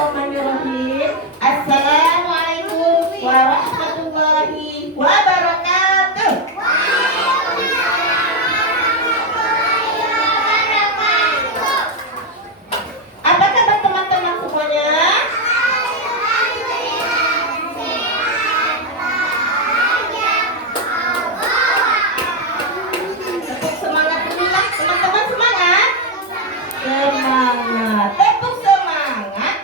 Bismillahirrahmanirrahim. Assalamualaikum warahmatullahi wabarakatuh. Apa kabar teman-teman semuanya? Tepuk semangat dulu lah teman-teman, semangat. Semangat, tepuk semangat.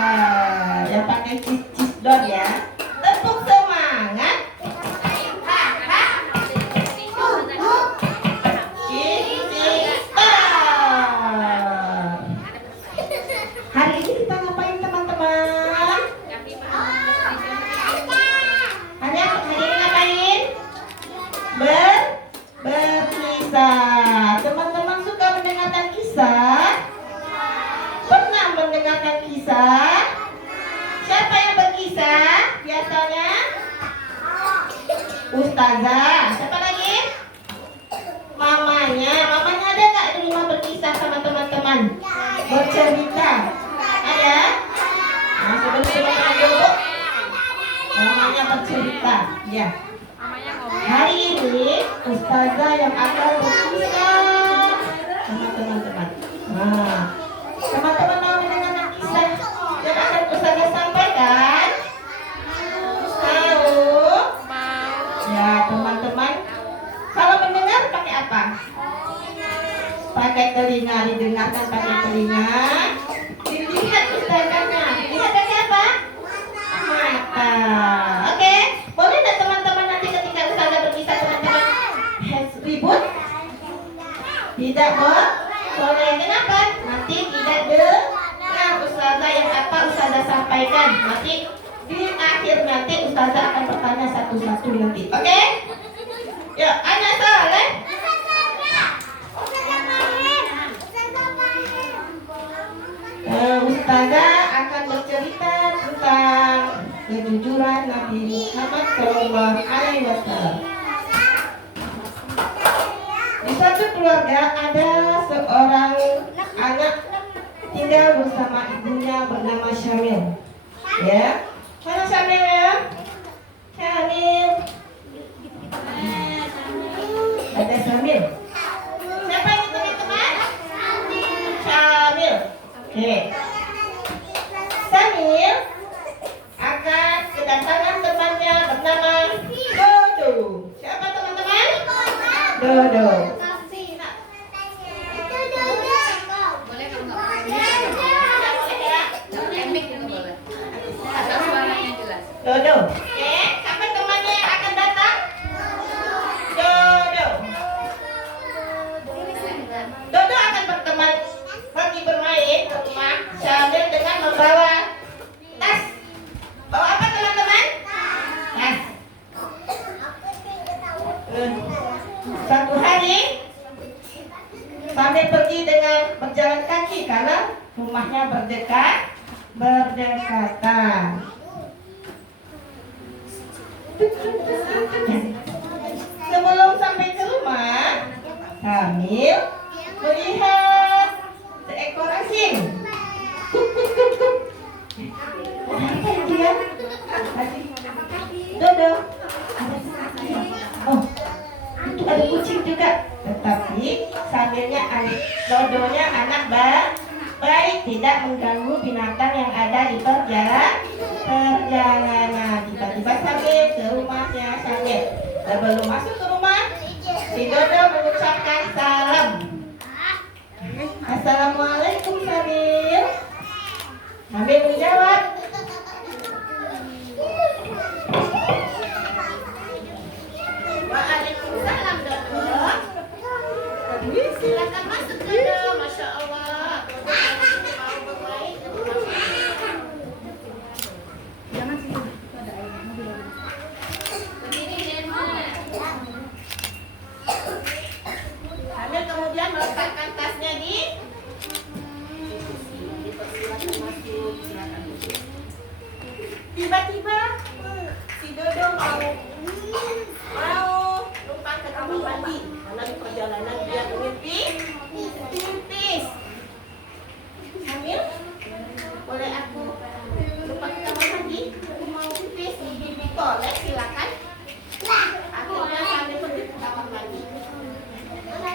Nah, yang pakai cis dot ya. Tepuk semangat. Hari ini kita ngapain teman-teman? Hanya hari ini ngapain? Berkisah. Teman-teman suka mendengarkan kisah? Pernah mendengarkan kisah? Siapa yang berkisah? Biasanya Ustazah. Siapa lagi? Mamanya. Mamanya ada nggak di rumah berkisah sama teman-teman? Bercerita. Ada? Nah, sebelum dulu mamanya bercerita. Ya. Hari ini Ustazah yang akan berkisah sama teman-teman. Nah, teman-teman mau mendengarkan kisah yang akan Ustazah sampaikan? Tahu? Ya, teman-teman. Kalau mendengar pakai apa? Pakai telinga, didengarkan pakai telinga. Dilihat Ustazahnya. Dilihat pakai apa? Mata. Oke, boleh nggak teman-teman nanti ketika Ustazah berkisah teman-teman ribut? Tidak boleh. Kenapa? Nanti tidak dengar Ustazah yang apa Ustazah sampaikan. Nanti di akhir nanti Ustazah akan bertanya satu-satu nanti. Oke? Yuk, Ana Saleh. Ustazah akan bercerita tentang kejujuran Nabi Muhammad SAW. Di suatu keluarga ada seorang anak tinggal bersama ibunya bernama Syamil. Ya, mana Syamil ya? Syamil. Ada Syamil. Siapa ini teman-teman? Syamil. Oke. Syamil akan kedatangan temannya bernama Dodo. Siapa teman-teman? Dodo. Dodo. Oke, siapa temannya yang akan datang? Dodo. Dodo akan berteman pergi bermain ke rumah Syamil dengan membawa tas. Bawa apa teman-teman? Tas. Satu hari Syamil pergi dengan berjalan kaki karena rumahnya berdekatan. Sebelum sampai ke rumah, Syamil melihat seekor anjing. Apa itu ya? Dodo. Oh, itu ada kucing juga. Tetapi Syamilnya Dodonya anak baik, tidak mengganggu binatang yang ada di perjalanan. Tiba-tiba Syamil ke rumahnya Syamil. Sebelum masuk ke rumah, si Dodo mengucapkan salam. Assalamualaikum Syamil. Syamil menjawab, Waalaikumsalam Dodo. Silakan masuk Dodo. Masya Allah. Mau bermain. Jangan sih. Syamil kemudian meletakkan tasnya di tiba-tiba si Dodo mau numpang ke kamar mandi. Karena di perjalanan dia mimpi pipis. Sambil, boleh aku lupa ke kamar mandi? Aku mau pipis. Boleh, silakan. Akhirnya sambil pergi ke kamar mandi.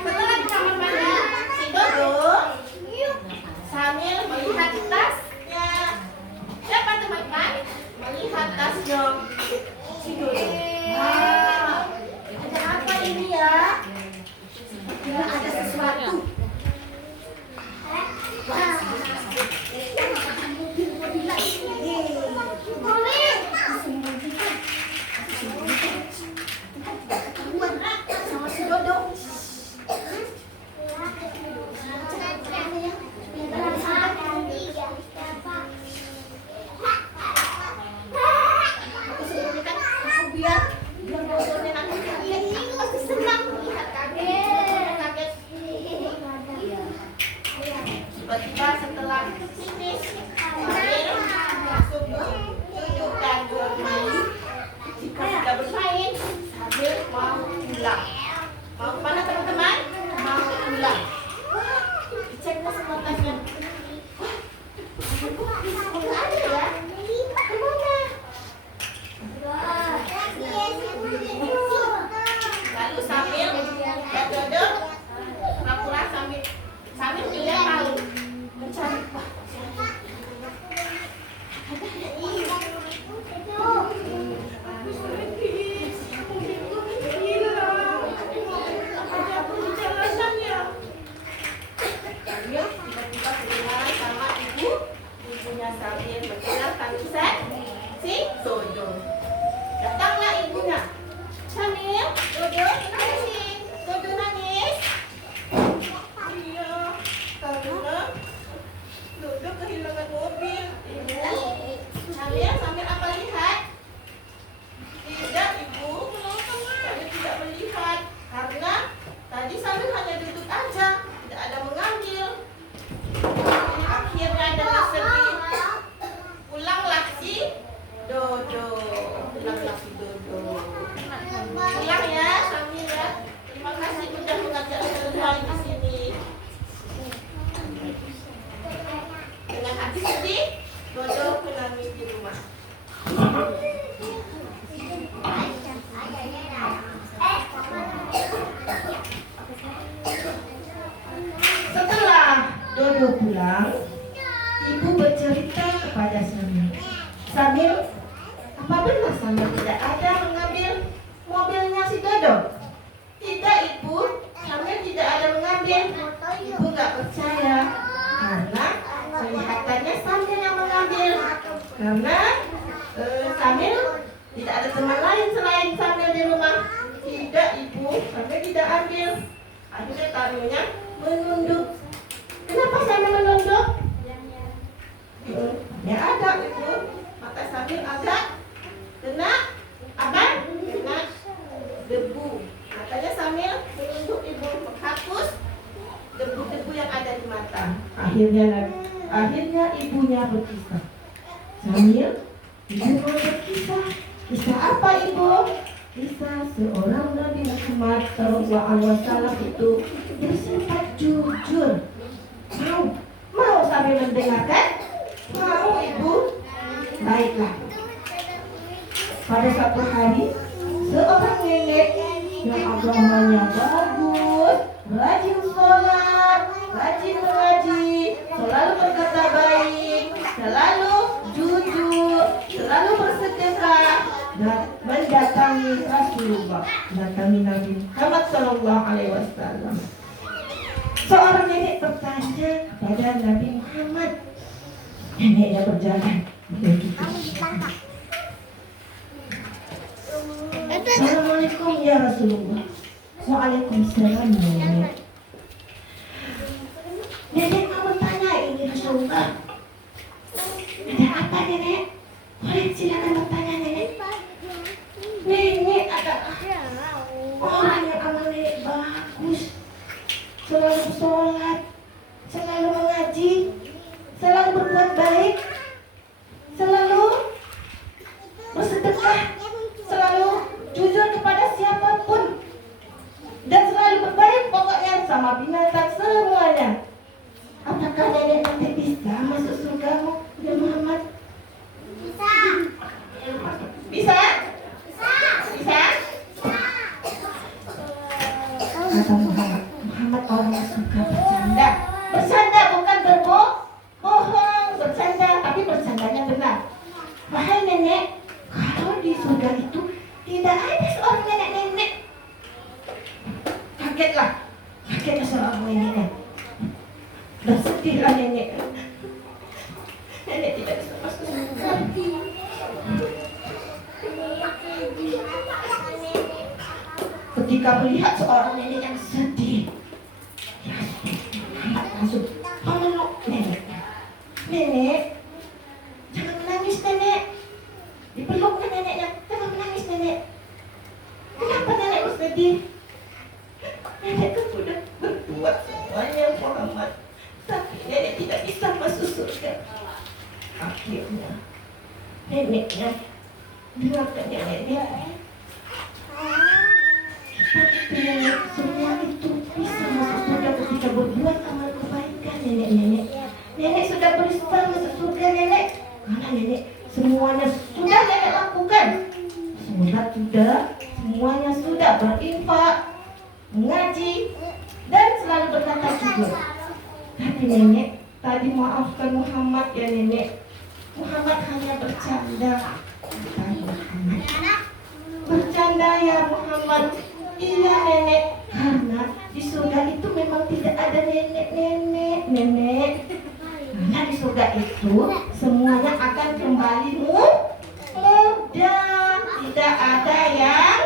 Setelah di kamar mandi, si Dodo sambil melihat tasnya. Siapa teman-teman? Melihat tasnya si Dodo. Wah, ada apa ini ya? Sepertinya ada sesuatu. Wah, mobil lagi. Boleh. Ketahuan sama si Dodo. Tiba-tiba setelah finish sambil masuk duduk dan bermain. Jika sudah bermain sambil mau pulang. Mau kemana teman-teman? Mau pulang. Diceklah semua tasnya. Wah, ada ya? Kemana? Lalu sambil Dodo pura-pura sambil dia tahu mencari. Tiba-tiba kedengaran sama ibunya sambil mendengar tangisan si Dodo. Datanglah ibunya. Sambil, Dodo, kenapa sih? Dodo nangis? Iya, karena Dodo kehilangan mobil. Ibu, sambil apa lihat? Tidak, Ibu. Sambil tidak melihat. Karena tadi sambil hanya duduk aja, tidak ada mengambil. Akhirnya dengan sedih, pulanglah si Dodo. Pulanglah si Dodo. Pulang ya, sambil ya. Terima kasih sudah mengajak saya di sini. Dengan hati sedih, Dodo menangis di rumah. Setelah Dodo pulang, ibu bercerita kepada Samil. Samil, apa benar Samil tidak ada mengambil mobilnya si Dodo? Tidak, Ibu. Samil tidak ada mengambil. Ibu nggak percaya karena kelihatannya Samil yang mengambil. Karena Samil tidak ada teman lain selain Samil di rumah. Tidak, Ibu. Samil tidak ambil. Akhirnya tamunya menunduk. Kenapa Samil menunduk? Ya ada, Ibu. Mata Samil agak kena apa? Kena debu. Makanya Samil menunduk ibu menghapus debu-debu yang ada di mata. Akhirnya ibunya berkisah. Samil, ibu mau berkisah. Kisah apa, Ibu? Kisah seorang Nabi Muhammad SAW itu bersifat jujur. Mau Samil mendengarkan? Mau, Ibu? Baiklah. Pada suatu hari, seorang nenek yang agamanya bagus, rajin sholat, rajin mengaji, selalu berkata baik, selalu jujur, selalu bersedekah, dan mendatangi Rasulullah, mendatangi Nabi Muhammad SAW. Seorang nenek bertanya kepada Nabi Muhammad. Neneknya berjalan. Assalamualaikum ya Rasulullah. Waalaikumsalam ya Nenek. Nenek mau bertanya ini Rasulullah. Ada apa Nenek? Boleh silakan bertanya Nenek. Nenek adalah orang yang amalnya bagus, selalu sholat, selalu mengaji, selalu berbuat baik, selalu bersedekah, selalu jujur kepada siapapun. sama binatang semuanya. Apakah nenek nanti bisa masuk surgamu, ya Muhammad? Bisa? Bisa? Bisa? Kata Muhammad, Muhammad orang yang suka bercanda. Bercanda bukan bohong, bercanda, tapi bercandanya benar. Wahai nenek, kalau di surga itu tidak ada seorang nenek-nenek. Kagetlah seorang nenek. Bersedihlah nenek. Nenek tidak bisa masuk surga. Ketika melihat seorang nenek yang sedih, Muhammad langsung memeluk neneknya. Nenek, jangan menangis nenek. Dipelukkan neneknya, jangan menangis nenek. Kenapa nenek bersedih? Nenek kan sudah berbuat semuanya Muhammad, tapi nenek tidak bisa masuk surga. Akhirnya neneknya dengarkan neneknya. Semua itu bisa masuk surga ketika berbuat amal kebaikan nenek. Nenek sudah berusaha masuk surga nenek, karena nenek semuanya sudah nenek lakukan. Sholat sudah, semuanya sudah, berinfak, mengaji, dan selalu berkata jujur. Tapi nenek, tadi maafkan Muhammad ya nenek. Muhammad hanya bercanda. Bercanda ya Muhammad. Iya nenek, karena di surga itu memang tidak ada nenek. Karena di surga itu semuanya akan kembali muda. Tidak ada yang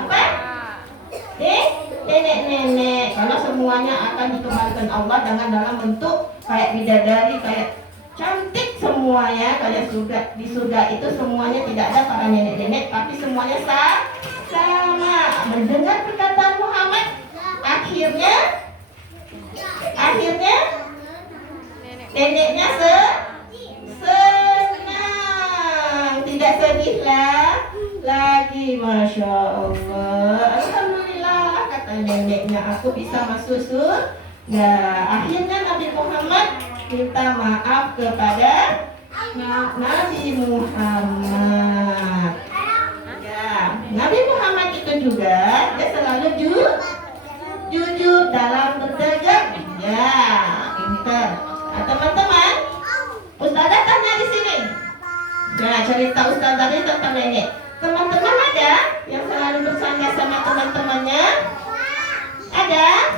apa? Nenek. Karena semuanya akan dikembalikan Allah dengan dalam bentuk kayak bidadari, kayak cantik semuanya, kayak surga. Di surga itu semuanya tidak ada para nenek-nenek, tapi semuanya sama. Mendengar perkataan Muhammad, akhirnya neneknya senang, tidak sedihlah lagi. Masya Allah, alhamdulillah, kata neneknya, aku bisa masuk surga. Akhirnya Nabi Muhammad minta maaf kepada Nabi Muhammad. Nabi Muhammad itu juga dia selalu jujur dalam berdagang. Ya, pintar. Nah, teman-teman, Ustazah tanya di sini. Nah, cerita Ustazah ini tentang nenek. Teman-teman ada yang selalu bersama sama teman-temannya? Ada?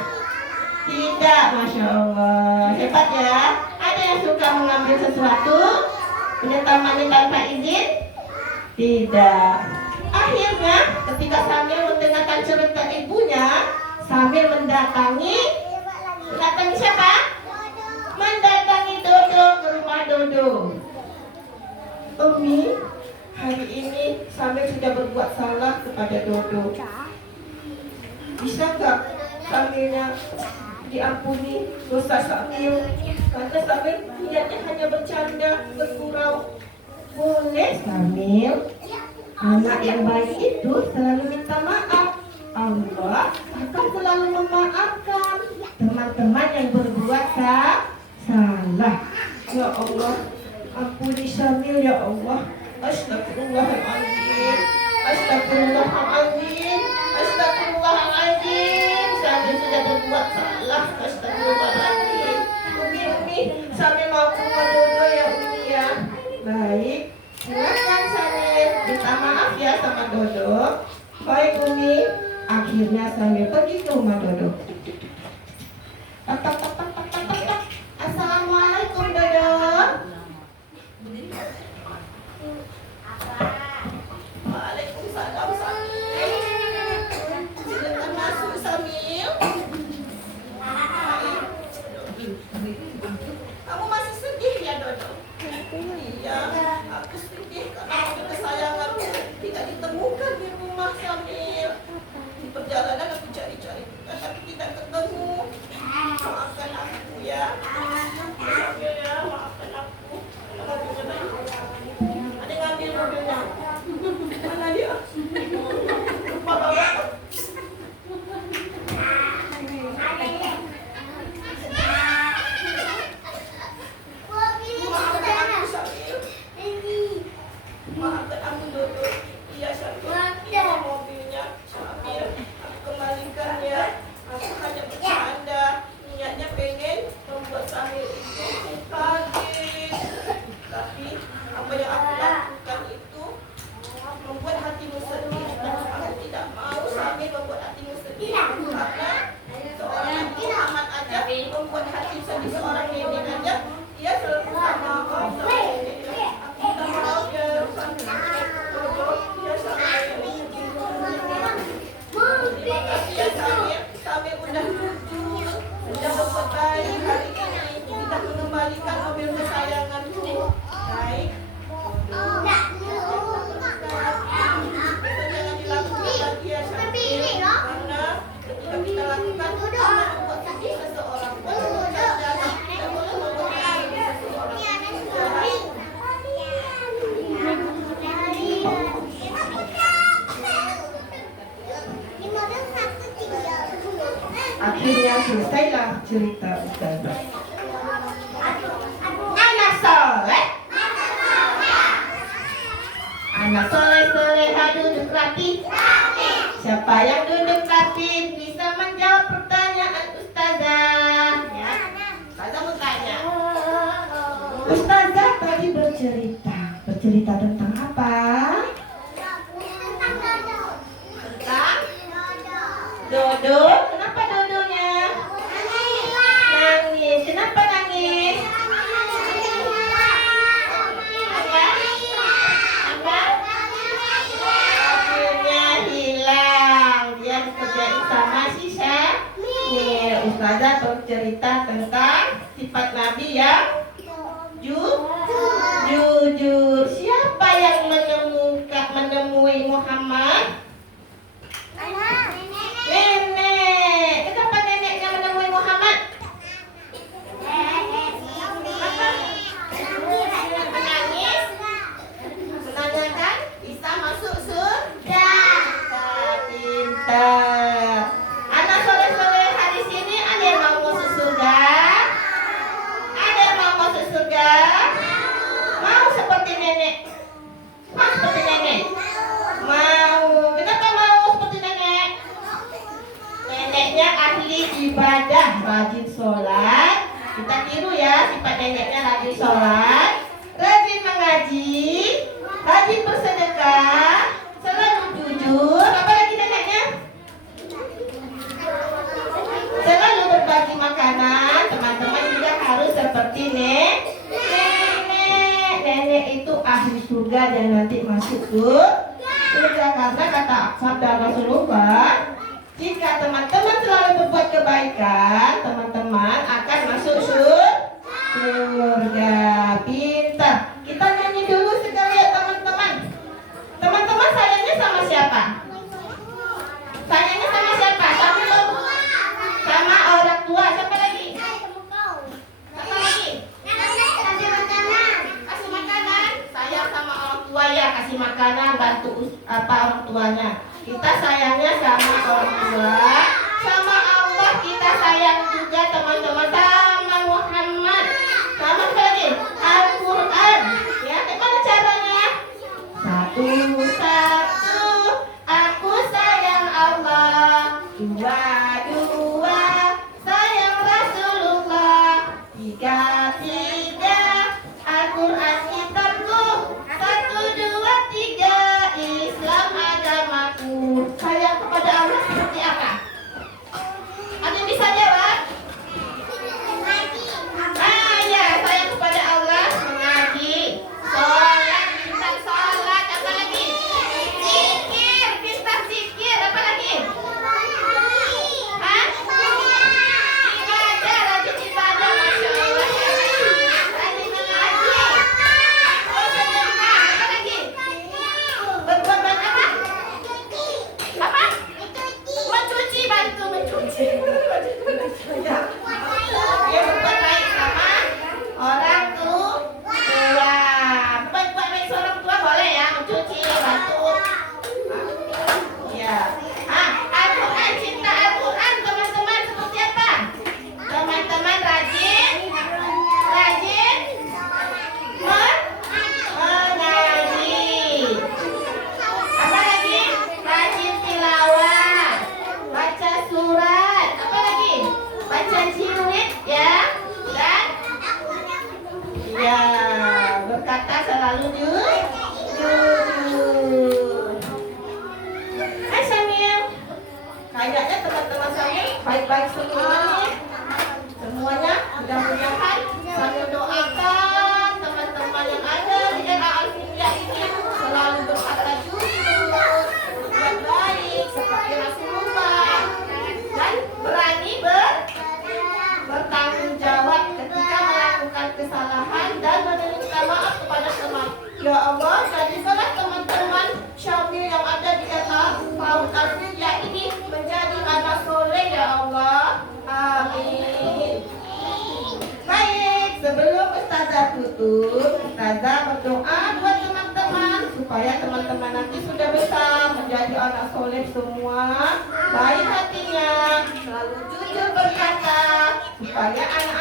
Tidak, Masya Allah. Hebat ya. Ada yang suka mengambil sesuatu, punya temannya tanpa izin? Tidak. Akhirnya ketika sambil mendengarkan cerita ibunya, sambil mendatangi siapa? Mendatangi Dodo ke rumah Dodo. Umi, hari ini Samir sudah berbuat salah kepada Dodo. Bisa gak Samirnya diampuni dosa Samir? Karena Samir niatnya hanya bercanda, bergurau. Boleh Samir. Anak yang baik itu selalu minta maaf. Allah akan selalu memaafkan teman-teman yang berbuat salah. Ya Allah, ampuni Syamil ya Allah. Astagfirullahaladzim. Astagfirullahaladzim. Astagfirullahaladzim. Syamil sudah berbuat salah. Astagfirullahaladzim. Umi, Syamil mau ke rumah Dodo ya Umi ya. Baik. Silakan Samir, minta maaf ya sama Dodo. Baik Umi. Akhirnya Samir pergi ke rumah Dodo. Assalamualaikum Dodo. Waalaikumsalam Samir. Silakan masuk Samir. Kamu masih sedih ya Dodo? Iya, aku sedih karena mobil kesayanganku tidak ditemukan di rumah Samir. Di perjalanan aku cari-cari, tapi tidak maafkan aku Dodo. Iya sampai mobilnya sambil aku kembalikan ya. Aku hanya bercanda, niatnya pengen membuat Samir itu kaget. Tapi apa yang aku lakukan itu membuat hatimu sedih. Aku tidak mau Samir membuat hatimu sedih, karena seorang Nabi Muhammad aja membuat hati sedih seorang nenek aja, dia selalu minta maaf sama neneknya. Aku minta maaf ya Samir. Ya Samir. Terima kasih ya Samir. Samir udah jujur, udah membuat baik hari ini. Kita mengembalikan mobil kesayanganku. Baik. Jangan dilakukan lagi ya Samir. Karena ketika kita lakukan, kita membuat sedih seseorang. Kita boleh membuat sedih seseorang. Akhirnya selesailah cerita Ustazah. Anak soleh, anak soleh-soleha duduk rapi. Siapa yang duduk rapi bisa menjawab pertanyaan Ustazah. Ya, Ustazah mau tanya. Ustazah tadi bercerita tentang apa? Tentang Dodo. Kenapa Dodonya nangis? Kenapa nangis? Akhirnya hilang. Dia dikerjain sama si Samir. Ustazah bercerita tentang sifat Nabi yang jujur. Siapa yang menemui Muhammad? Nenek. Kenapa neneknya menemui Muhammad? Menangis, menanyakan bisa masuk surga. Pintar. Anak soleh-soleh di sini ada yang mau masuk surga? Ada yang mau masuk surga? Mau seperti nenek? Mau seperti nenek? Mau. Kenapa mau seperti nenek? Neneknya ahli ibadah, rajin sholat. Kita tiru ya sifat neneknya, rajin sholat, rajin mengaji, rajin bersedekah, selalu jujur. Apa lagi neneknya? Selalu berbagi makanan. Teman-teman juga harus seperti nenek. Nenek itu ahli surga dan nanti masuk surga, karena kata sabda Rasulullah, jika teman-teman selalu berbuat kebaikan, teman-teman akan masuk surga. Pintar. Kita nyanyi dulu sekalian teman-teman. Teman-teman sayangnya sama siapa? Sayangnya sama siapa? Sama orang tua. Siapa lagi? Siapa lagi? Kasih makanan. Sayang sama orang tua ya, kasih makanan, bantu orang tuanya. Kita sayangnya sama orang tua, sama Allah kita sayang juga teman-teman, sama Muhammad, sama lagi Al-Quran. Ya, gimana caranya? Satu, aku sayang Allah. Dua, sayang Rasulullah. Tiga, Al-Quran kitabku. 1, 2, 3, Islam agamaku. Sayang kepada Allah seperti apa? Ada yang bisa jawab? tutup, Ustazah berdoa buat teman-teman supaya teman-teman nanti sudah besar menjadi anak soleh semua, baik hatinya, selalu jujur berkata, supaya anak